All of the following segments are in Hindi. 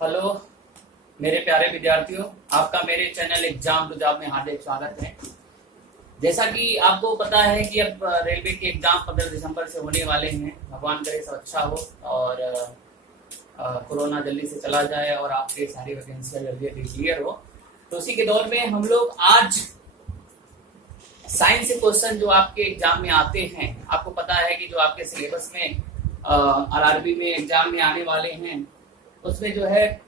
हेलो मेरे प्यारे विद्यार्थियों, आपका मेरे चैनल एग्जाम टू जॉब में हार्दिक स्वागत है। जैसा कि आपको पता है कि अब रेलवे के एग्जाम 15 दिसंबर से होने वाले हैं। भगवान करे सब अच्छा हो और कोरोना जल्दी से चला जाए और आपके सारी वैकेंसियां जल्दी क्लियर हो। तो उसी के दौर में हम लोग आज साइंस के क्वेश्चन जो आपके एग्जाम में आते हैं, आपको पता है कि जो आपके सिलेबस में आरआरबी में एग्जाम में आने वाले हैं उसमें जो है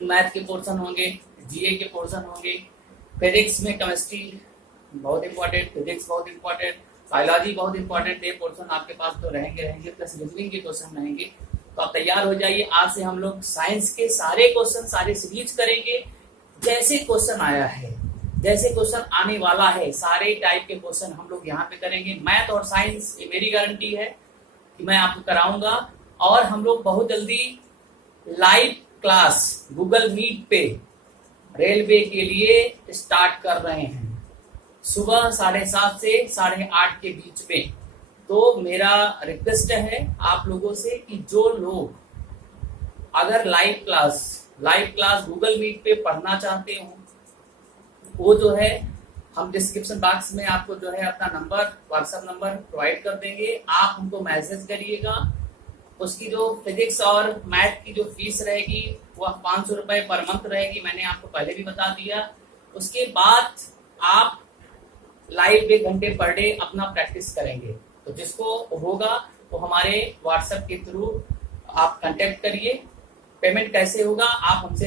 मैथ के पोर्शन होंगे, जीए के पोर्शन होंगे, फिजिक्स में केमिस्ट्री बहुत इंपॉर्टेंट, फिजिक्स बहुत इंपॉर्टेंट, बायोलॉजी बहुत इंपॉर्टेंट। ये पोर्शन आपके पास तो रहेंगे प्लस रीजनिंग के क्वेश्चन रहेंगे। तो आप तैयार हो जाइए। आज से हम लोग साइंस के सारे क्वेश्चन सारे सीरीज करेंगे। जैसे क्वेश्चन आया है, जैसे क्वेश्चन आने वाला है, सारे टाइप के क्वेश्चन हम लोग यहाँ पे करेंगे। मैथ और साइंस ये मेरी गारंटी है कि मैं आपको कराऊंगा। और हम लोग बहुत जल्दी लाइव क्लास गूगल मीट पे रेलवे के लिए स्टार्ट कर रहे हैं, सुबह 7:30 से 8:30 के बीच में। तो मेरा रिक्वेस्ट है आप लोगों से कि जो लोग अगर लाइव क्लास गूगल मीट पे पढ़ना चाहते हो, वो जो है हम डिस्क्रिप्शन बॉक्स में आपको जो है अपना नंबर, व्हाट्सएप नंबर प्रोवाइड कर देंगे। आप हमको मैसेज करिएगा। उसकी जो फिजिक्स और मैथ की जो फीस रहेगी वह 500 रुपए पर मंथ रहेगी, मैंने आपको पहले भी बता दिया। उसके बाद आप लाइव 1 घंटे पर डे अपना प्रैक्टिस करेंगे। तो जिसको होगा वो हमारे व्हाट्सएप के थ्रू आप कांटेक्ट करिए। पेमेंट कैसे होगा आप हमसे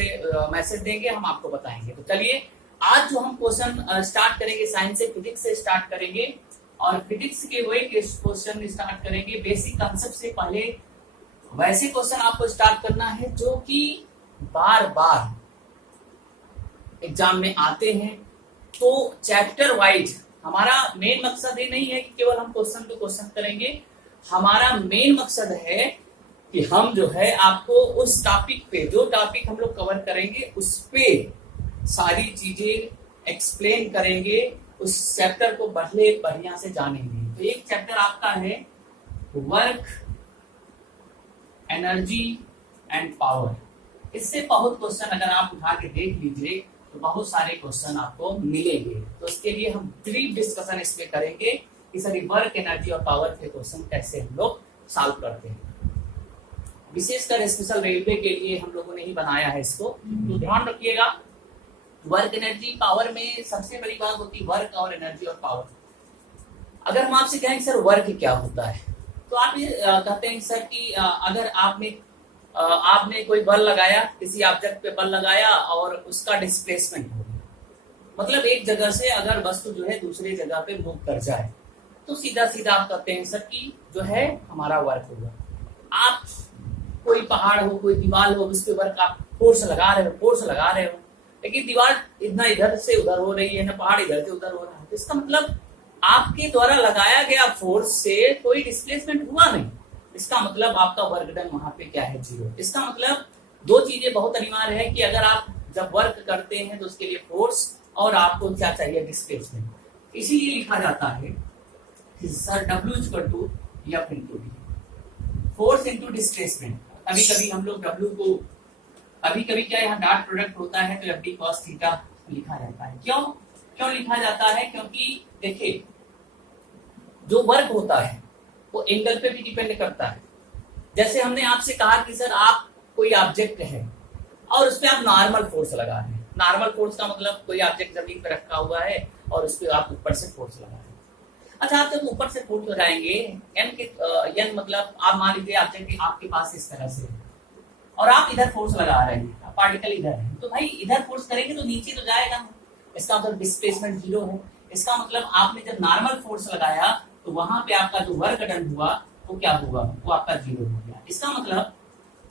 मैसेज देंगे, हम आपको बताएंगे। तो चलिए आज जो हम क्वेश्चन स्टार्ट करेंगे साइंस से, फिजिक्स से स्टार्ट करेंगे और फिजिक्स के वही क्वेश्चन स्टार्ट करेंगे। बेसिक कंसेप्ट से पहले वैसे क्वेश्चन आपको स्टार्ट करना है जो कि बार बार एग्जाम में आते हैं। तो चैप्टर वाइज हमारा मेन मकसद ये नहीं है कि केवल हम क्वेश्चन टू क्वेश्चन करेंगे। हमारा मेन मकसद है कि हम जो है आपको उस टॉपिक पे, जो टॉपिक हम लोग कवर करेंगे उस पे सारी चीजें एक्सप्लेन करेंगे, उस चैप्टर को बढ़िया से जानेंगे। तो एक चैप्टर आपका है वर्क, एनर्जी एंड पावर। इससे बहुत क्वेश्चन अगर आप उठा के देख लीजिए तो बहुत सारे क्वेश्चन आपको मिलेंगे। तो इसके लिए हम ब्रीफ डिस्कशन इसमें करेंगे कि सर वर्क, एनर्जी और पावर के क्वेश्चन कैसे हम लोग सॉल्व करते हैं। विशेषकर स्पेशल रेलवे के लिए हम लोगों ने ही बनाया है इसको, तो ध्यान रखिएगा। वर्क, एनर्जी, पावर में सबसे बड़ी बात होती है वर्क और एनर्जी और पावर। अगर हम आपसे कहें सर वर्क क्या होता है, तो आप ये कहते हैं सर कि अगर आपने कोई बल लगाया, किसी ऑब्जेक्ट पे बल लगाया और उसका डिस्प्लेसमेंट हो गया, मतलब एक जगह से अगर वस्तु जो है दूसरी जगह पे मूव कर जाए, तो सीधा सीधा आप कहते हैं सर कि जो है हमारा वर्क होगा। आप कोई पहाड़ हो, कोई दीवार हो, उस पे वर्क आप फोर्स लगा रहे हो, लेकिन दीवार इतना इधर से उधर हो रही है ना, पहाड़ इधर से उधर हो रहा है। इसका मतलब आपके द्वारा लगाया गया फोर्स से कोई डिस्प्लेसमेंट हुआ नहीं। इसका मतलब आपका वर्क डन वहां पे क्या है, 0। इसका मतलब दो चीजें बहुत अनिवार्य है कि अगर आप जब वर्क करते हैं तो उसके लिए फोर्स और आपको क्या चाहिए, डिस्प्लेसमेंट। इसीलिए लिखा जाता है कि sir W=F/d, force into displacement. कभी कभी हम लोग W को, कभी कभी क्या यहाँ डॉट प्रोडक्ट होता है तो FD cos थीटा लिखा जाता है। क्यों लिखा जाता है? क्योंकि देखिए जो वर्क होता है वो एंगल पे भी डिपेंड करता है। जैसे हमने आपसे कहा कि सर आप कोई ऑब्जेक्ट है और उस पर आप नॉर्मल फोर्स लगा रहे हैं। नॉर्मल फोर्स का मतलब कोई ऑब्जेक्ट जमीन पे रखा हुआ है और उस पर आप ऊपर से फोर्स लगा रहे हैं। अच्छा, आप जब ऊपर से फोर्स लगाएंगे एन मतलब आप मान लीजिए ऑब्जेक्ट आपके पास इस तरह से और आप इधर फोर्स लगा रहे हैं, पार्टिकल इधर है, तो भाई इधर फोर्स करेंगे तो नीचे तो जाएगा। इसका मतलब डिस्प्लेसमेंट 0 है। इसका मतलब आपने जब नॉर्मल फोर्स लगाया तो वहां पे आपका जो वर्क डन हुआ वो क्या हुआ, वो आपका 0 हो गया। इसका मतलब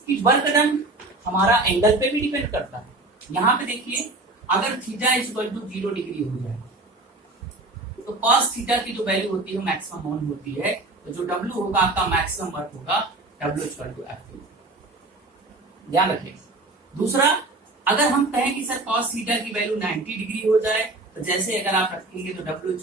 कि वर्क डन हमारा एंगल पे भी डिपेंड करता है। यहाँ पे देखिए अगर थीटा = 0 डिग्री हो जाए तो कॉस थीटा की जो वैल्यू होती है मैक्सिमम वन होती है। तो जो W होगा आपका मैक्सिमम वर्क होगा W=F2। ध्यान रखिए। दूसरा, अगर हम कहें कि सर cos थीटा की वैल्यू 90 डिग्री हो जाए, तो जैसे अगर आप रखेंगे तो W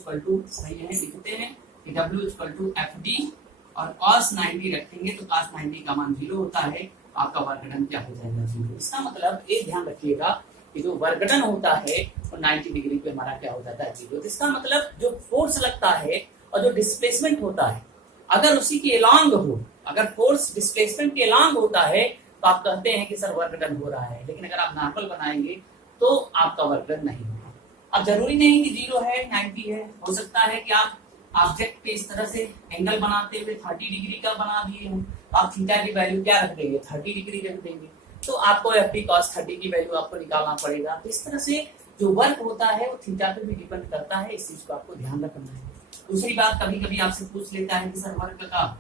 सही है, लिखते हैं कि W=F/d और cos 90 रखेंगे तो cos 90 का मान 0 होता है। आपका वर्क डन क्या हो जाएगा 0। इसका मतलब एक ध्यान रखिएगा कि जो वर्क डन होता है वो 90 डिग्री पे हमारा क्या हो जाता है 0। इसका मतलब जो फोर्स लगता है और जो डिस्प्लेसमेंट होता है अगर उसी के अलॉन्ग हो, अगर फोर्स डिस्प्लेसमेंट के अलॉन्ग होता है तो आप कहते हैं कि सर वर्क डन हो रहा है। लेकिन अगर आप नॉर्मल बनाएंगे तो आपका वर्क डन नहीं होगा। अब जरूरी नहीं कि 0 है 90 है, हो सकता है कि आप ऑब्जेक्ट पे इस तरह से एंगल बनाते हुए 30 डिग्री का बना दिए हो, तो आप थीटा की वैल्यू क्या रख देंगे 30 डिग्री रख देंगे, तो आपको FT cos 30 की वैल्यू आपको निकालना पड़ेगा। तो इस तरह से जो वर्क होता है वो थीटा पे भी डिपेंड करता है, इस चीज को आपको ध्यान रखना है। दूसरी बात, कभी कभी आपसे पूछ लेता है कि सर वर्क का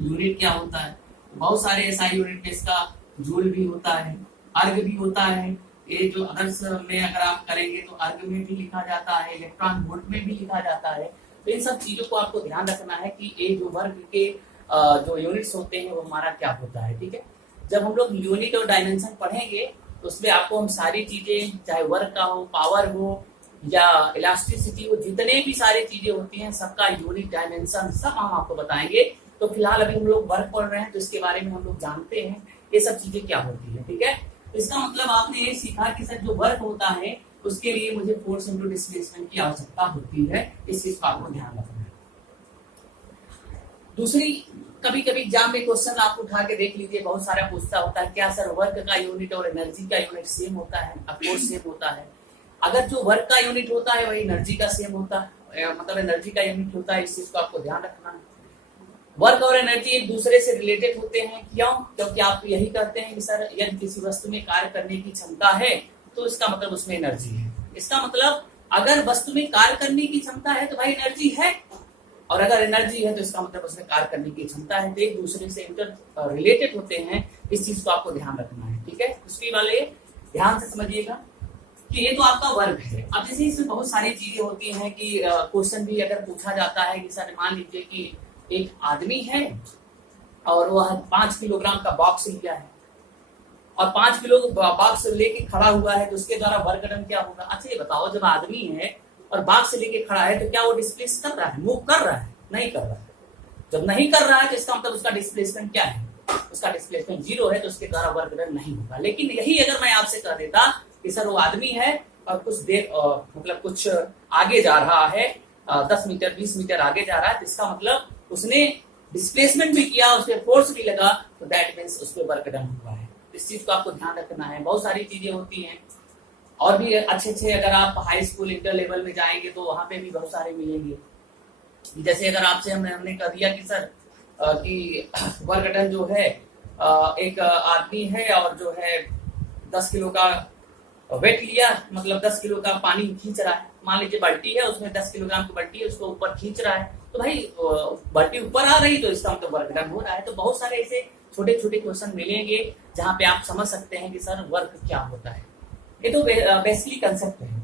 यूनिट क्या होता है। बहुत सारे SI यूनिट में इसका जूल भी होता है, अर्ग भी होता है। ये जो अदर्स में अगर आप करेंगे तो अर्ग में भी लिखा जाता है, इलेक्ट्रॉन वोल्ट में भी लिखा जाता है। तो इन सब चीजों को आपको ध्यान रखना है कि ये जो वर्ग के जो यूनिट्स होते हैं वो हमारा क्या होता है। ठीक है, जब हम लोग यूनिट और डायमेंशन पढ़ेंगे तो उसमें आपको हम सारी चीजें, चाहे वर्क का हो, पावर हो या इलास्टिसिटी हो, जितने भी सारी चीजें होती हैं सबका यूनिट डायमेंशन सब हम आपको बताएंगे। तो फिलहाल अभी हम लोग वर्क पढ़ रहे हैं तो इसके बारे में हम लोग जानते हैं ये सब चीजें क्या होती है। ठीक है, तो इसका मतलब आपने ये सीखा कि सर जो वर्क होता है उसके लिए मुझे फोर्स इनटू डिस्प्लेसमेंट की आवश्यकता होती है। इस चीज का आपको ध्यान रखना है। दूसरी, कभी कभी एग्जाम में क्वेश्चन आप उठा के देख लीजिए, बहुत सारा पूछता होता है क्या सर वर्क का यूनिट और एनर्जी का यूनिट सेम होता है। अफकोर्स सेम होता है। अगर जो वर्क का यूनिट होता है वही एनर्जी का सेम होता है, मतलब एनर्जी का यूनिट होता है। इस चीज को आपको ध्यान रखना है। वर्क और एनर्जी एक दूसरे से रिलेटेड होते हैं। क्यों? क्योंकि आप यही कहते हैं कि सर यदि किसी वस्तु में कार्य करने की क्षमता है तो इसका मतलब उसमें एनर्जी है। इसका मतलब अगर वस्तु में कार्य करने की क्षमता है तो भाई एनर्जी है, और अगर एनर्जी है तो इसका मतलब उसमें कार्य करने की क्षमता है। तो एक दूसरे से इंटर रिलेटेड होते हैं। इस चीज को आपको ध्यान रखना है। ठीक है, दूसरी वाले ध्यान से समझिएगा कि ये तो आपका वर्क है। अब जैसे इसमें बहुत सारी चीजें होती हैं कि क्वेश्चन भी अगर पूछा जाता है कि सर मान लीजिए कि एक आदमी है और वह 5 किलोग्राम का बॉक्स लिया है और 5 किलो बॉक्स लेके खड़ा हुआ है तो उसके द्वारा वर्क डन क्या होगा। अच्छा ये बताओ, जब आदमी है और बॉक्स लेके खड़ा है तो क्या वो डिस्प्लेस कर रहा है, मूव कर रहा है? नहीं कर रहा है। जब नहीं कर रहा है तो इसका मतलब उसका डिस्प्लेसमेंट क्या है, उसका डिस्प्लेसमेंट 0 है, तो उसके द्वारा वर्क डन नहीं होगा। लेकिन यही अगर मैं आपसे कह देता कि सर वो आदमी है और कुछ देर मतलब कुछ आगे जा रहा है, 10 मीटर 20 मीटर आगे जा रहा है, तो इसका मतलब उसने डिस्प्लेसमेंट भी किया, उस पर फोर्स भी लगा, तो दैट मींस उस पर वर्क डन हुआ है। इस चीज को आपको ध्यान रखना है। बहुत सारी चीजें होती हैं और भी अच्छे अगर आप हाई स्कूल इंटर लेवल में जाएंगे तो वहां पे भी बहुत सारे मिलेंगे। जैसे अगर आपसे हमने कह दिया कि सर कि वर्क डन जो है एक आदमी है और जो है 10 किलो का वेट लिया, मतलब 10 किलो का पानी खींच रहा है। मान लीजिए बाल्टी है, उसमें 10 किलोग्राम की बाल्टी है, उसको ऊपर खींच रहा है, तो भाई बाल्टी ऊपर आ रही तो इसका मतलब वर्क डन हो रहा है। तो बहुत सारे ऐसे छोटे छोटे क्वेश्चन मिलेंगे जहां पे आप समझ सकते हैं कि सर वर्क क्या होता है। ये तो बेसिकली कंसेप्ट है।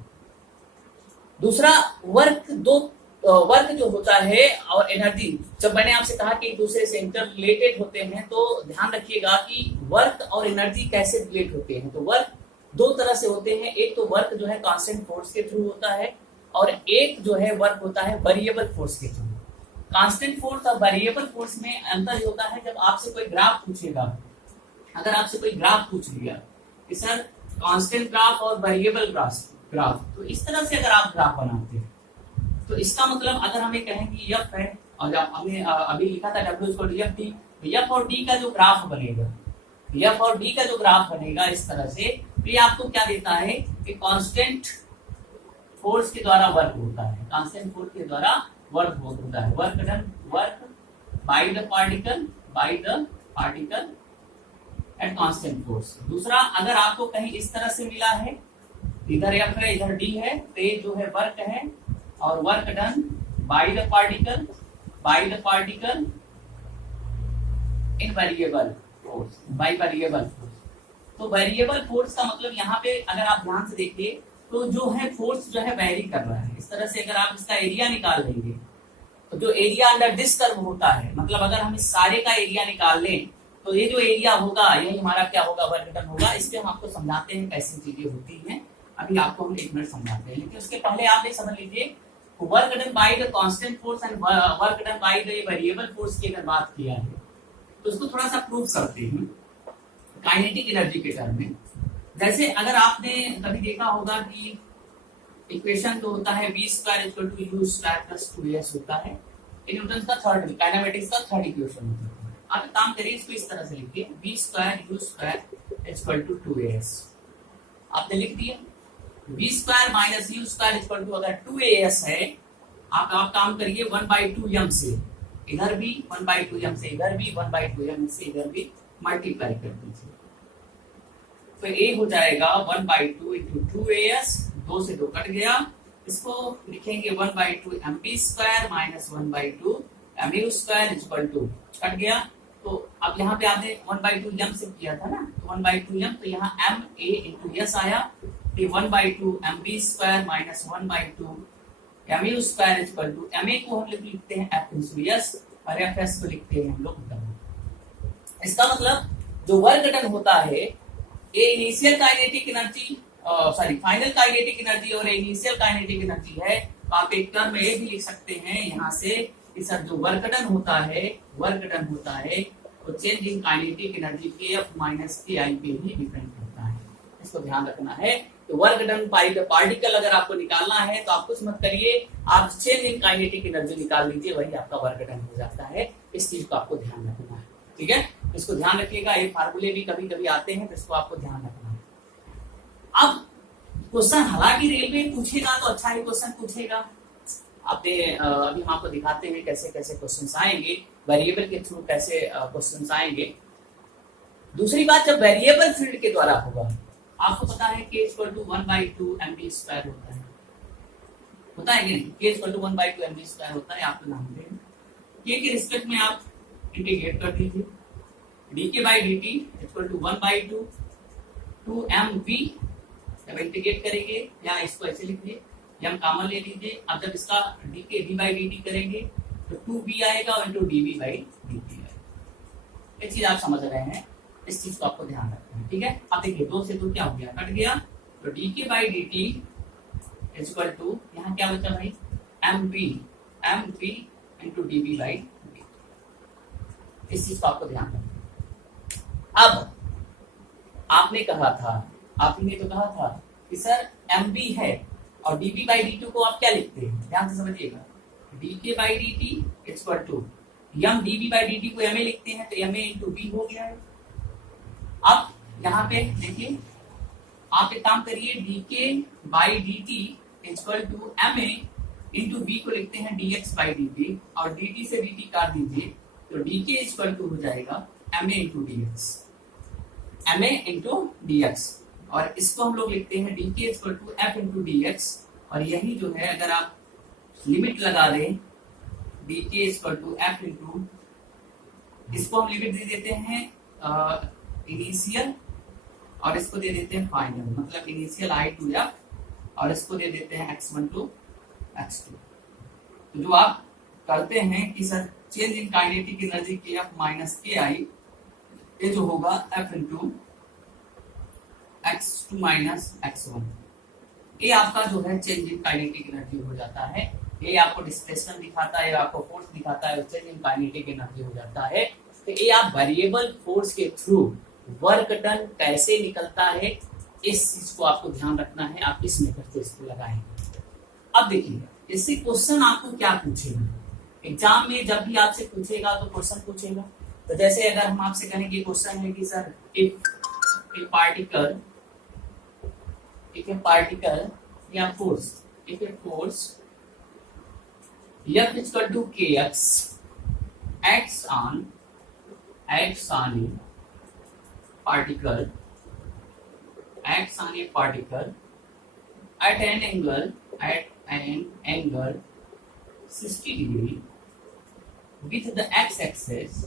दूसरा, वर्क जो होता है और एनर्जी, जब मैंने आपसे कहा कि एक दूसरे से इंटर रिलेटेड होते हैं तो ध्यान रखिएगा कि वर्क और एनर्जी कैसे रिलेट होते हैं। तो वर्क 2 तरह से होते हैं। एक तो वर्क जो है कांस्टेंट फोर्स के थ्रू होता है और एक जो है वर्क होता है वेरिएबल फोर्स के थ्रू। कांस्टेंट फोर्स और वेरिएबल फोर्स में अंतर होता है। जब आपसे कोई ग्राफ पूछेगा, अगर आपसे कोई ग्राफ पूछ लिया कि सर कांस्टेंट ग्राफ और वेरिएबल ग्राफ, तो इस तरह से अगर आप ग्राफ बनाते हैं तो इसका मतलब अगर हमें कहें कि एफ है और जब हमने अभी लिखा था W=FT, एफ और डी का जो ग्राफ बनेगा, एफ और डी का जो ग्राफ बनेगा इस तरह से, तो ये आपको क्या देता है कि कांस्टेंट फोर्स के द्वारा वर्क होता है, कांस्टेंट फोर्स के द्वारा वर्क होता है। Work done, work by the particle at constant force. दूसरा, अगर आपको कहीं इस तरह से मिला है, इधर एफ है इधर डी है, तो ये जो है वर्क है और work done by the particle in variable force, by variable force. तो वेरिएबल फोर्स का मतलब यहाँ पे अगर आप ध्यान से देखिए तो जो है फोर्स जो है वेरी कर रहा है। इस तरह से अगर आप इसका एरिया निकाल लेंगे तो जो एरिया अंडर दिस कर्व होता है, मतलब अगर हम इस सारे का एरिया निकाल लें तो ये जो एरिया होगा यही हमारा क्या होगा, वर्क डन होगा। इसलिए हम आपको समझाते हैं कैसी चीजें होती हैं। अभी आपको हम 1 मिनट समझाते हैं, लेकिन उसके पहले आप ये समझ लीजिए work done by the constant force and work done by the variable force की अगर बात किया है तो उसको थोड़ा सा प्रूव करते हैं। काइनेटिक एनर्जी के टर्म में, जैसे अगर आपने कभी देखा होगा कि इक्वेशन तो होता है v square equal to u square plus 2as होता है, ये न्यूटन का थर्ड, काइनेमेटिक्स का थर्ड इक्वेशन होता है। आप एक काम करिए, इसको इस तरह से लिखिए, v square u square equal to 2as, आपने लिख दिया। v square minus u square equal to अगर 2as है, आप काम करिए 1/2m से इधर भी, 1/2m से इधर भी, 1/2m से इधर भी मल्टीप्लाई कर दीजिए, तो a हो जाएगा 1/2 इंटू 2as, 2 से 2 कट गया, इसको लिखेंगे 1/2 mv square minus 1/2 mu square equal to, cut गया, तो अब यहाँ पे आपने 1/2 m से किया था ना, तो 1/2 m, तो यहाँ m a इंटू s आया, फिर 1/2 mv square minus 1/2 mu square equal to, ma को हम लिखते हैं f इंटू s और fs को लिखते हैं हम लोग w। इसका मतलब जो वर्क डन होता है, ये initial kinetic energy, sorry final kinetic energy और इनिशियल काइनेटिक एनर्जी है, तो आप एक टर्म में ये भी लिख सकते हैं यहाँ से कि सर जो वर्क डन होता है, वो change in kinetic energy kF minus ki पे ही डिपेंड करता है। इसको ध्यान रखना है। तो वर्क डन पार्टिकल अगर आपको निकालना है तो आप कुछ मत करिए, आप चेंज इन काइनेटिक एनर्जी निकाल लीजिए, वही आपका वर्क डन हो जाता है। इस चीज को आपको ध्यान रखना है, ठीक है, इसको ध्यान रखिएगा। ये फार्मूले भी कभी कभी आते हैं, तो इसको आपको ध्यान रखना है। अब क्वेश्चन हालांकि रेलवे पूछेगा तो अच्छा ही क्वेश्चन पूछेगा, आपने अभी हम आपको दिखाते हैं कैसे कैसे क्वेश्चंस आएंगे, वेरिएबल के थ्रू कैसे क्वेश्चंस आएंगे। दूसरी बात, जब वेरिएबल फील्ड के द्वारा होगा, आपको पता है k equal to 1/2 mv square होता है कि नहीं, k equal to 1/2 mv square होता है, आपको नाम दें। k के रिस्पेक्ट में आप इंटीग्रेट कर दीजिए, dk by dt equal to 1/2 2mv, जब इंटीग्रेट करेंगे या इसको ऐसे लिखिए, हम कॉमन ले लीजिए। अब जब इसका dk d बाई dt करेंगे तो 2v आएगा इंटू dv बाई dt आएगा। एक चीज आप समझ रहे हैं, इस चीज को आपको ध्यान रखना है, ठीक है। अब देखिए 2 से 2 क्या हो गया, कट गया, तो dk by dt equal to, यहाँ क्या बचा भाई, mv into dv by dt। इस चीज को आपको ध्यान रखना। अब आपने कहा था, आपने तो कहा था कि सर mv है और dv बाई dt को आप क्या लिखते हैं, ध्यान से समझिएगा, dk by dt equal to m dv by dt को ma लिखते हैं, तो ma इंटू b हो गया है। अब यहाँ पे देखिए, आप एक काम करिए, dk by dt equal to ma into b को लिखते हैं dx बाई dt, और dt से dt काट दीजिए, तो dk इक्वल टू हो जाएगा ma into dx, ma into dx, और इसको हम लोग लिखते हैं dk equal to f into dx, और यही जो है अगर आप लिमिट लगा दें dk equal to f into, इसको हम लिमिट दे देते हैं इनिशियल और इसको दे देते हैं फाइनल, मतलब इनिशियल i टू f, और इसको दे देते हैं x1 टू x2। तो जो आप करते हैं कि sir change in kinetic energy kF minus ki, ये जो होगा f into x2 minus x1, ये आपका जो है चेंज इन काइनेटिक एनर्जी हो जाता है। ये आपको डिस्प्लेसमेंट दिखाता है, आपको फोर्स दिखाता है, चेंज इन काइनेटिक एनर्जी हो जाता है। तो ये आप वेरिएबल फोर्स के थ्रू वर्क डन कैसे निकलता है, इस चीज को आपको ध्यान रखना है। आप किस मेथड से इसको लगाएंगे। अब देखिए, इससे क्वेश्चन आपको क्या पूछेगा एग्जाम में, जब भी आपसे पूछेगा तो क्वेश्चन पूछेगा। तो जैसे अगर हम आपसे कहेंगे क्वेश्चन है कि सर इफ ए पार्टिकल या force, if a force F equal to kx acts on a particle at an angle 60 degree with the x-axis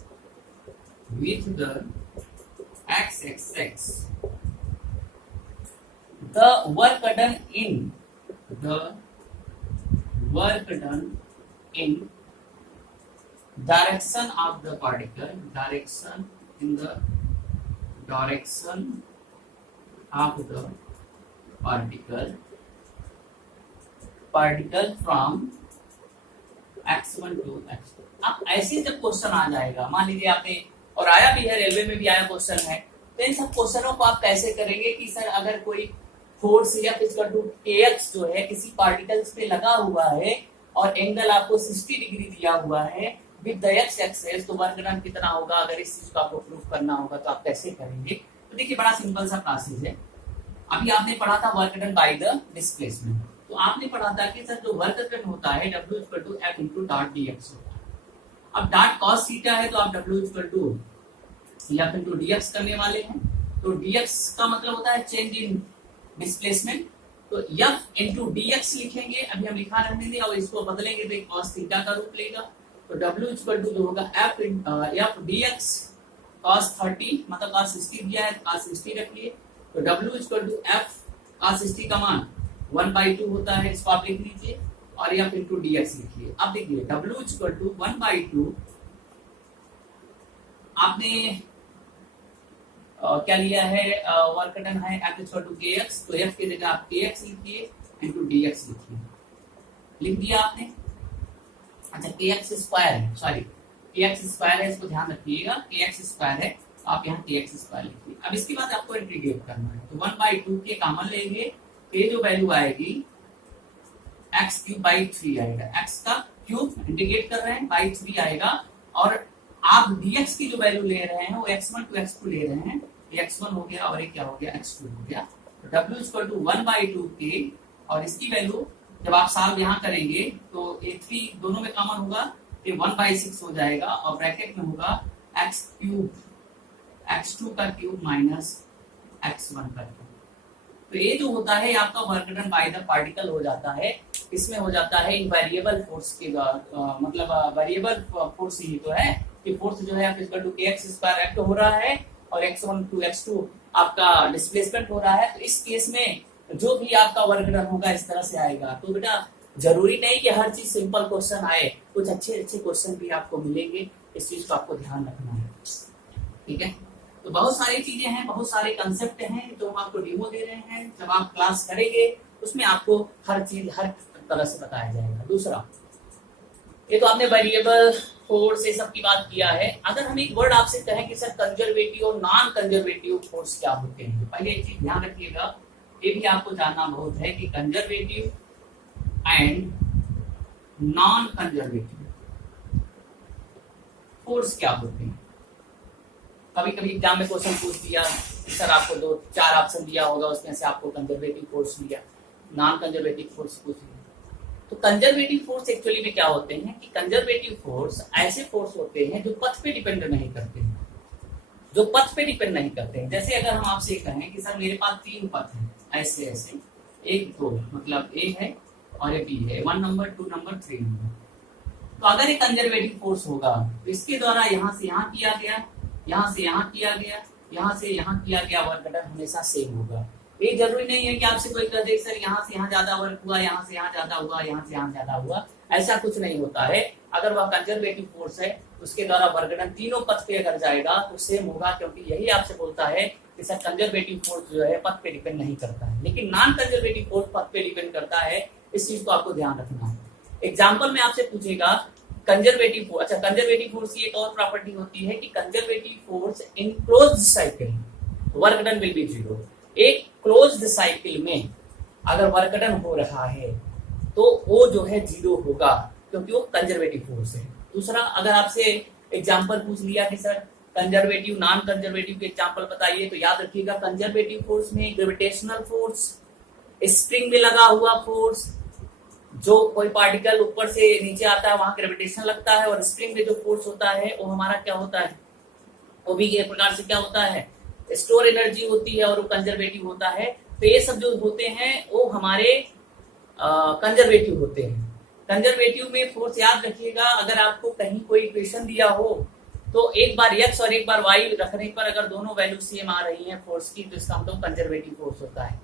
the work done in direction of the particle, particle from x1 to x2। अब ऐसे जब क्वेश्चन आ जाएगा, मान लीजिए आपने, और आया भी है, रेलवे में भी आया क्वेश्चन है, तो इन सब क्वेश्चनों को आप कैसे करेंगे कि सर अगर कोई फोर्स या फिजिकल टू kx जो है किसी पार्टिकल्स पे लगा हुआ है और एंगल आपको 60 डिग्री दिया हुआ है विद द एक्स एक्सेस, तो वर्क डन कितना होगा? अगर इस चीज को आपको प्रूफ करना होगा तो आप कैसे करेंगे? तो देखिए बड़ा सिंपल सा प्रोसेस है। अभी आपने पढ़ा था work done by the displacement, तो आपने पढ़ा था कि सर जो वर्क डन होता है W equal to F into dot dx होता है। अब डॉट कॉस थीटा है तो आप W equal to F into dx करने वाले हैं। तो dx का मतलब होता है चेंज इन डिस्प्लेसमेंट, तो F इंटू dx लिखेंगे। अभी हम लिखा रहने देंगे और इसको बदलेंगे तो कॉस थीटा का रूप लेगा। तो W इक्वल टू जो होगा F dx cos 30 मतलब cos 60 दिया है, cos 60 रखिए। तो W equal to F cos 60 का मान 1/2 होता है, इसको आप लिख लीजिए और F इंटू dx लिखिए। अब देखिए W इक्वल टू 1/2 आपने क्या लिया है? वर्क डन है F इक्वल टू kx, तो F की जगह आप kx लिखिए इंटू dx लिखिए। लिख दिया आपने। अच्छा kx स्क्वायर है, सॉरी kx स्क्वायर है, इसको ध्यान रखिएगा, kx स्क्वायर है, आप यहाँ kx स्क्वायर लिखिए। अब इसके बाद आपको इंटीग्रेट करना है, तो 1/2 के कॉमन लेंगे, ये जो वैल्यू आएगी x³ आएगा, x का क्यूब इंटीग्रेट कर रहे हैं बाई 3 आएगा, और आप dx की जो वैल्यू ले रहे हैं वो x1 to x2 ले रहे हैं, x1 हो गया और ये क्या हो गया x2 हो गया। तो W इक्वल टू 1/2 के, और इसकी वैल्यू जब आप सॉल्व यहाँ करेंगे तो ये 3 दोनों में कॉमन होगा, ये 1/6 हो जाएगा और ब्रैकेट में होगा x³ x2 का क्यूब माइनस x1 का क्यूब। तो ये जो होता है आपका work done by the particle हो जाता है। इसमें हो जाता है वेरिएबल फोर्स के मतलब वेरिएबल फोर्स ही तो है कि फोर्स जो है equal to kx square act हो रहा है और x1 to x2 आपका डिस्प्लेसमेंट हो रहा है। तो इस केस में जो भी आपका वर्क डन होगा इस तरह से आएगा। तो बेटा जरूरी नहीं कि हर चीज सिंपल क्वेश्चन आए, कुछ अच्छे अच्छे क्वेश्चन भी आपको मिलेंगे, इस चीज को आपको ध्यान रखना है, ठीक है। तो बहुत सारी चीजें हैं, बहुत सारे कंसेप्ट हैं जो हम आपको डेमो दे रहे हैं, जब आप क्लास करेंगे उसमें आपको हर चीज हर तरह से बताया जाएगा। दूसरा, ये तो आपने वेरिएबल फोर्स ये सब की बात किया है। अगर हम एक वर्ड आपसे कहें कि सर कंजर्वेटिव और नॉन कंजर्वेटिव फोर्स क्या होते हैं, तो पहले एक चीज ध्यान रखिएगा, ये भी आपको जानना बहुत है कि conservative and non conservative force क्या होते हैं। कभी कभी एग्जाम में क्वेश्चन पूछ दिया सर, आपको 2-4 ऑप्शन दिया होगा, उसमें से आपको कंजर्वेटिव फोर्स लिया, नॉन कंजर्वेटिव फोर्स पूछ लिया। तो कंजर्वेटिव फोर्स एक्चुअली में क्या होते हैं कि कंजर्वेटिव फोर्स ऐसे फोर्स होते हैं जो पथ पे डिपेंड नहीं करते हैं, जो पथ पे डिपेंड नहीं करते हैं। जैसे अगर हम आपसे कहें कि सर मेरे पास 3 पथ हैं, ऐसे ऐसे 1 2 मतलब A है और ये B है, 1 नंबर 2 नंबर 3 नंबर। तो अगर ये कंजर्वेटिव फोर्स होगा तो इसके द्वारा यहाँ से यहाँ किया गया, यहाँ से यहाँ किया गया, यहाँ से यहाँ किया गया, वर्क डन हमेशा सेम होगा। ये जरूरी नहीं है कि आपसे कोई कह दे सर यहाँ से यहाँ ज्यादा वर्क हुआ, यहाँ से यहाँ ज्यादा हुआ, यहाँ से यहाँ ज्यादा हुआ, ऐसा कुछ नहीं होता है। अगर वह कंजर्वेटिव फोर्स है उसके द्वारा वर्क डन तीनों पथ पे अगर जाएगा तो सेम होगा, क्योंकि यही आपसे बोलता है कि सर कंजर्वेटिव फोर्स जो है पथ पे डिपेंड नहीं करता है, लेकिन नॉन कंजर्वेटिव फोर्स पथ पे डिपेंड करता है। इस चीज को आपको ध्यान रखना है। एग्जाम्पल में आपसे पूछेगा कंजर्वेटिव फोर्स, अच्छा कंजर्वेटिव फोर्स की एक और प्रॉपर्टी होती है कि conservative force in closed cycle work done will be 0। एक क्लोज्ड साइकिल में अगर वर्क डन हो रहा है तो वो जो है 0 होगा, क्योंकि वो कंजर्वेटिव फोर्स है। दूसरा, अगर आपसे एग्जांपल पूछ लिया कि सर कंजर्वेटिव नॉन कंजर्वेटिव के एग्जांपल बताइए, तो याद रखिएगा कंजर्वेटिव फोर्स में ग्रेविटेशनल फोर्स, स्प्रिंग में लगा हुआ फोर्स, जो कोई पार्टिकल ऊपर से नीचे आता है वहां ग्रेविटेशन लगता है, और स्प्रिंग में जो फोर्स होता है वो हमारा क्या होता है, वो भी एक प्रकार से क्या होता है, स्टोर एनर्जी होती है, और वो कंजर्वेटिव होता है। तो ये सब जो होते हैं वो हमारे कंजर्वेटिव होते हैं। कंजर्वेटिव में फोर्स याद रखिएगा, अगर आपको कहीं कोई इक्वेशन दिया हो तो एक बार x और एक बार y रखने पर अगर दोनों वैल्यू सेम आ रही हैं फोर्स की, तो इसका मतलब कंजर्वेटिव फोर्स होता है।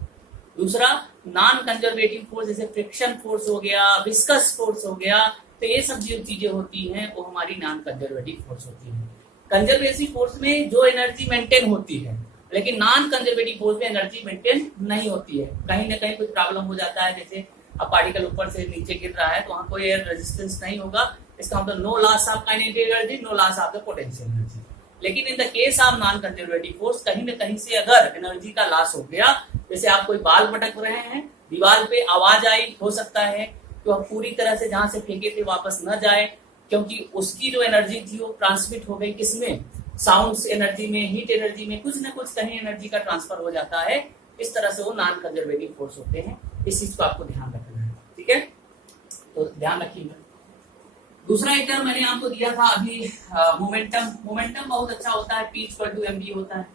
दूसरा, नॉन कंजर्वेटिव फोर्स जैसे फ्रिक्शन फोर्स हो गया, विस्कस फोर्स हो गया, तो ये सब जो चीजें होती हैं वो हमारी नॉन कंजर्वेटिव फोर्स होती है। कंजर्वेटिव फोर्स में जो एनर्जी मेंटेन होती है, लेकिन नॉन कंजर्वेटिव फोर्स में एनर्जी मेंटेन नहीं होती है, कहीं ना कहीं कुछ प्रॉब्लम हो जाता है। जैसे अब पार्टिकल ऊपर से नीचे गिर रहा है तो वहां कोई एयर रेजिस्टेंस नहीं होगा, इसका मतलब no loss of kinetic energy, no loss of the potential energy. लेकिन in the case of non conservative force कहीं न कहीं से अगर एनर्जी का लॉस हो गया, जैसे आप कोई बाल पटक रहे हैं, दीवार पे आवाज आई, हो सकता है तो आप पूरी तरह से जहां से फेंके थे वापस न जाए, क्योंकि उसकी जो एनर्जी थी वो ट्रांसमिट हो गई किसमें, साउंड एनर्जी में, हीट एनर्जी में, कुछ ना कुछ कहीं एनर्जी का ट्रांसफर हो जाता है। इस तरह से वो नॉन कंजर्वेटिव फोर्स होते हैं। इस चीज को आपको ध्यान रखना है, ठीक है, तो ध्यान रखिएगा। दूसरा एक टर्म मैंने आपको दिया था अभी, मोमेंटम। मोमेंटम बहुत अच्छा होता है, P = mv होता है।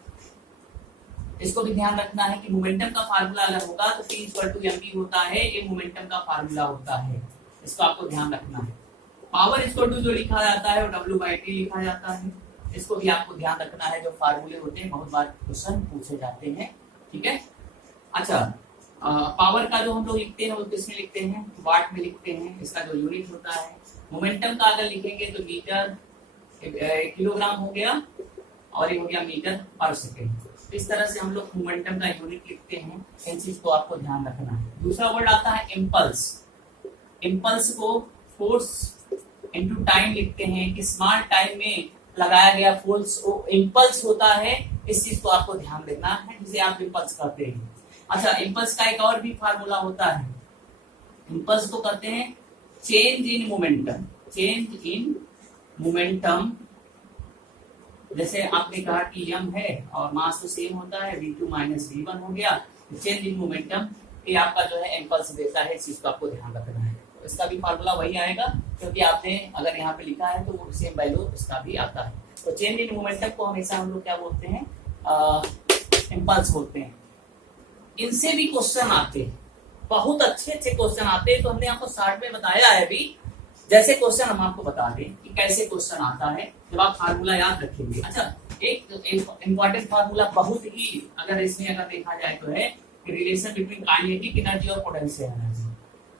इसको भी ध्यान रखना है कि मोमेंटम का फार्मूला अगर होगा तो P = mv होता है, ये मोमेंटम का फार्मूला होता है। इसको आपको ध्यान रखना है। पावर जो लिखा जाता है वो W/T लिखा जाता है। इसको भी आपको ध्यान रखना है, जो फार्मूले होते हैं बहुत बार क्वेश्चन पूछे जाते हैं, ठीक है। अच्छा, पावर का जो हम लोग लिखते हैं वो किसमें लिखते हैं, वाट में लिखते हैं। इसका जो यूनिट होता है, मोमेंटम का अगर लिखेंगे तो मीटर, किलोग्राम हो गया, और ये हो गया मीटर पर सेकेंड। इस तरह से हम लोग मोमेंटम का यूनिट लिखते हैं। इन चीज को आपको ध्यान रखना है। दूसरा वर्ड आता है इम्पल्स। इम्पल्स को फोर्स इनटू टाइम लिखते हैं कि स्मॉल टाइम में लगाया गया फोर्स वो इम्पल्स होता है। इस चीज को आपको ध्यान देना है, जिसे आप इम्पल्स कहते हैं। अच्छा, इम्पल्स का एक और भी फार्मूला होता है। इम्पल्स को कहते हैं change in momentum. Change in momentum, जैसे आपने कहा कि m है और मास तो सेम होता है, v2 - v1 हो गया। चेंज इन मोमेंटम ये आपका जो है इम्पल्स देता है। इस चीज को आपको ध्यान रखना है। तो इसका भी फार्मूला वही आएगा, क्योंकि आपने अगर यहाँ पे लिखा है तो वो सेम वैल्यू इसका भी आता है। तो चेंज इन मोमेंटम को हमेशा हम लोग क्या बोलते हैं, इम्पल्स बोलते हैं। इनसे भी क्वेश्चन आते हैं, बहुत अच्छे अच्छे क्वेश्चन आते हैं। तो हमने आपको शॉर्ट में बताया है अभी, जैसे क्वेश्चन हम आपको बता दें कि कैसे क्वेश्चन आता है, जब आप फार्मूला याद रखेंगे। अच्छा, एक इम्पॉर्टेंट फार्मूला बहुत ही, अगर इसमें अगर देखा जाए तो है रिलेशन बिटवीन काइनेटिक एनर्जी और पोटेंशियल एनर्जी।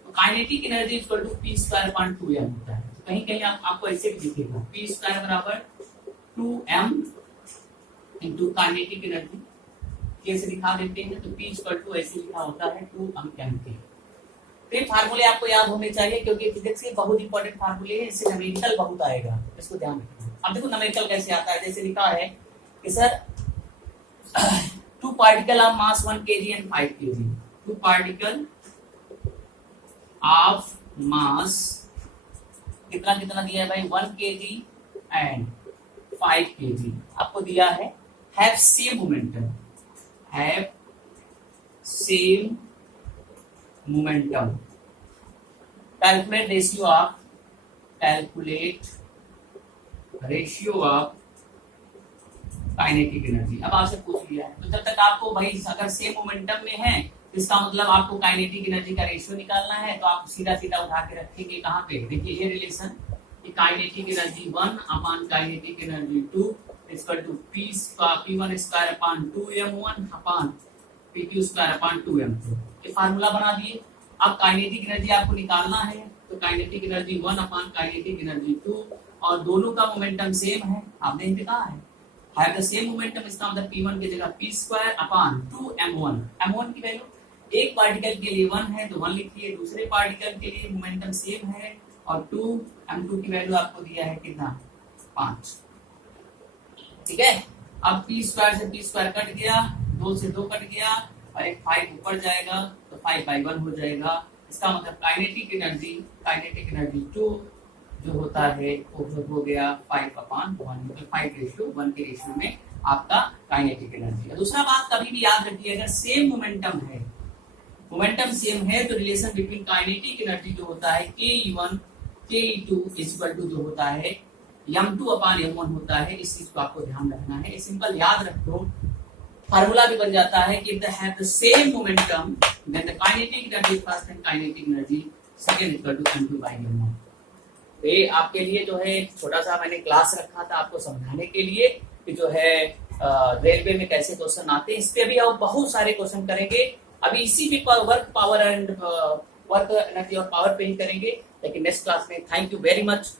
तो kinetic energy equal to P²/2m होता है। तो कहीं कहीं आपको ऐसे भी दिखेगा, P² = 2m into kinetic energy. कैसे दिखा देते हैं, तो P = ऐसे लिखा होता है 2m। तो फार्मूले आपको याद होने चाहिए, क्योंकि फिजिक्स के बहुत इंपॉर्टेंट फार्मूले हैं। इससे न्यूमेरिकल बहुत आएगा, इसको ध्यान रखना। अब देखो न्यूमेरिकल कैसे आता है। जैसे लिखा है कि sir 2 particle of mass 1 kg and 5 kg। 2 particle of mass कितना कितना दिया है भाई, 1 kg एंड 5 kg आपको दिया है। Have same momentum, have same momentum. Calculate ratio of kinetic energy. अब आपसे पूछ लिया है, तो जब तक आपको भाई अगर सेम मोमेंटम में है, इसका मतलब आपको काइनेटिक एनर्जी का रेशियो निकालना है। तो आप सीधा सीधा उठा के रखेंगे कहाँ पे, देखिए ये relation, kinetic energy 1 upon kinetic energy 2 equal to P1²/2m1 upon P2²/2m2। ये फार्मूला बना दिए। अब काइनेटिक एनर्जी आपको निकालना है, तो kinetic energy 1 upon kinetic energy 2, और दोनों का मोमेंटम सेम है। आपने इनसे कहा है हैव द सेम मोमेंटम, इसका मतलब P1 की जगह P²/2m1। m1 की वैल्यू एक पार्टिकल के लिए 1 है तो 1 लिखिए, दूसरे पार्टिकल के लिए मोमेंटम सेम है, और 2m2 की वैल्यू आपको दिया है कितना, 5। ठीक है। अब P² से P² कट गया, 2 से 2 कट गया, और एक 5 ऊपर जाएगा तो 5/1 हो जाएगा। इसका मतलब काइनेटिक एनर्जी 2 जो होता है वो हो गया 5/1, मतलब 5:1 के रेशियो में आपका काइनेटिक एनर्जी। दूसरा बात कभी भी याद रखिए, अगर सेम मोमेंटम सेम है तो रिलेशन बिटवीन काइनेटिक एनर्जी जो होता है Ke1 Ke2 इक्वल टू जो होता है m2/m1 होता है। इस चीज को आपको ध्यान रखना है, सिंपल याद रखो। फार्मूला भी बन जाता है कि they have the same momentum then the kinetic energy first and kinetic energy second equal to m2/m1। तो ये आपके लिए जो है छोटा सा मैंने क्लास रखा था आपको समझाने के लिए कि जो है रेलवे में कैसे क्वेश्चन आते हैं। इस पे भी आप बहुत सारे क्वेश्चन करेंगे। अभी इसी पे work power and work energy और पावर पे ही करेंगे, लेकिन नेक्स्ट क्लास में। Thank you very much.